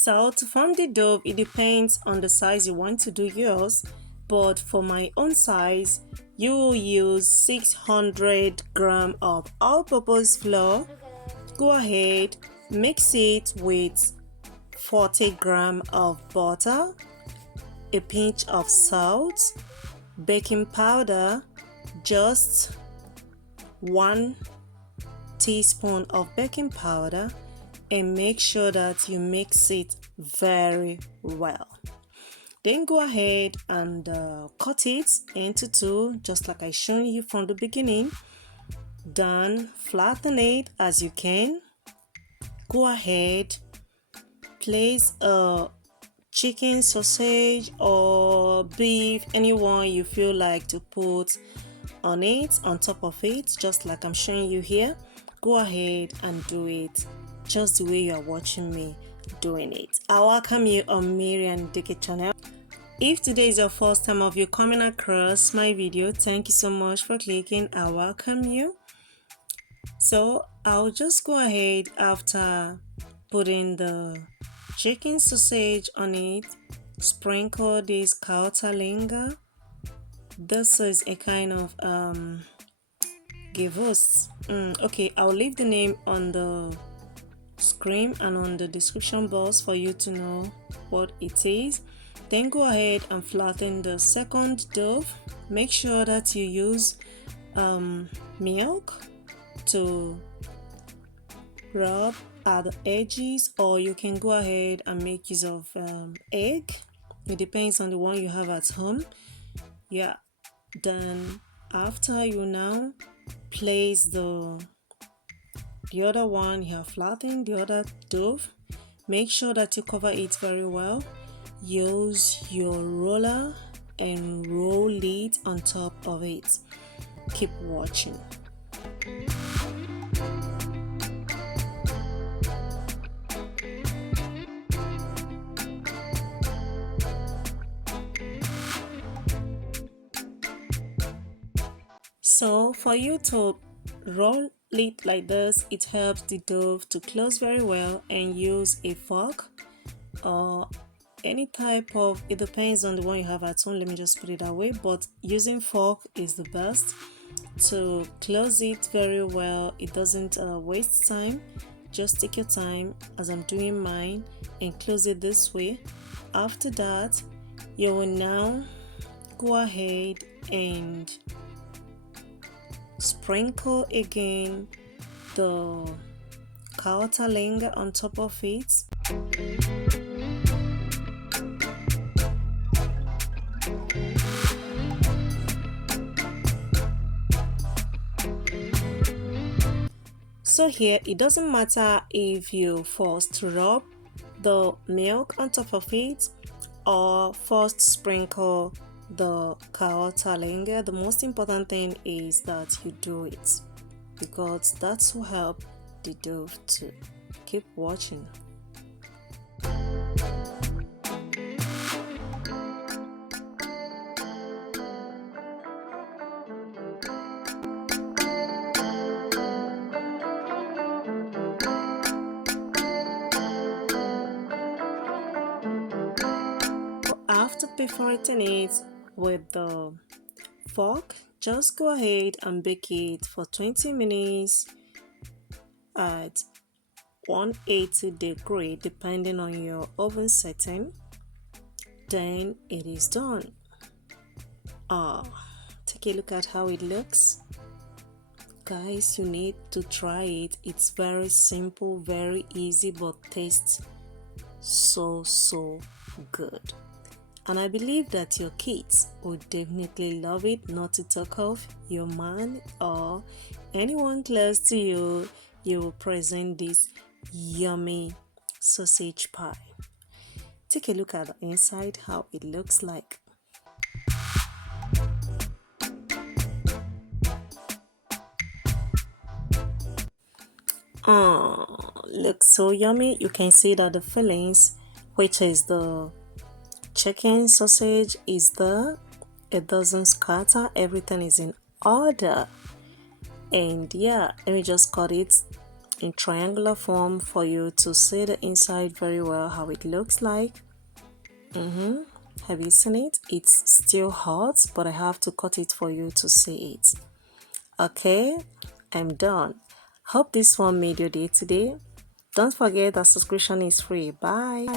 So to form the dough, it depends on the size you want to do yours, but for my own size, you will use 600 grams of all-purpose flour. Go ahead, mix it with 40 grams of butter, a pinch of salt, baking powder, just 1 teaspoon of baking powder, and make sure that you mix it very well. Then go ahead and cut it into two, just like I shown you from the beginning. Then flatten it as you can. Go ahead, place a chicken, sausage, or beef, anyone you feel like to put on it, on top of it, just like I'm showing you here. Go ahead and do it just the way you are watching me doing it. I welcome you on Miriam Dickey channel. If today is your first time of you coming across my video, thank you so much for clicking. I welcome you. So I'll just go ahead, after putting the chicken sausage on it, sprinkle this KRAUTER. This is a kind of Gewurz. Okay, I'll leave the name on the screen and on the description box for you to know what it is. Then go ahead and flatten the second dough. Make sure that you use milk to rub at the edges, or you can go ahead and make use of egg. It depends on the one you have at home. Yeah, then after you now place the other one you have flattened, the other dough, make sure that you cover it very well. Use your roller and roll it on top of it. Keep watching. So for you to roll it like this, it helps the dough to close very well, and use a fork or any type of, it depends on the one you have at home, let me just put it that way, but using fork is the best to close it very well. It doesn't waste time. Just take your time as I'm doing mine and close it this way. After that, you will now go ahead and sprinkle again the KRAUTER on top of it. So here, it doesn't matter if you first rub the milk on top of it or first sprinkle the KRAUTER. The most important thing is that you do it, because that will help the dough to keep watching. After perforating it with the fork, just go ahead and bake it for 20 minutes at 180 degrees depending on your oven setting. Then it is done. Take a look at how it looks. Guys, you need to try it. It's very simple, very easy, but tastes so good. And I believe that your kids would definitely love it, not to talk of your man or anyone close to you. You will present this yummy sausage pie. Take a look at the inside, how it looks like. Looks so yummy. You can see that the fillings, which is the chicken sausage, is there. It doesn't scatter. Everything is in order. And yeah, let me just cut it in triangular form for you to see the inside very well, how it looks like. Have you seen it? It's still hot, but I have to cut it for you to see it. Okay, I'm done. Hope this one made your day today. Don't forget that subscription is free. Bye.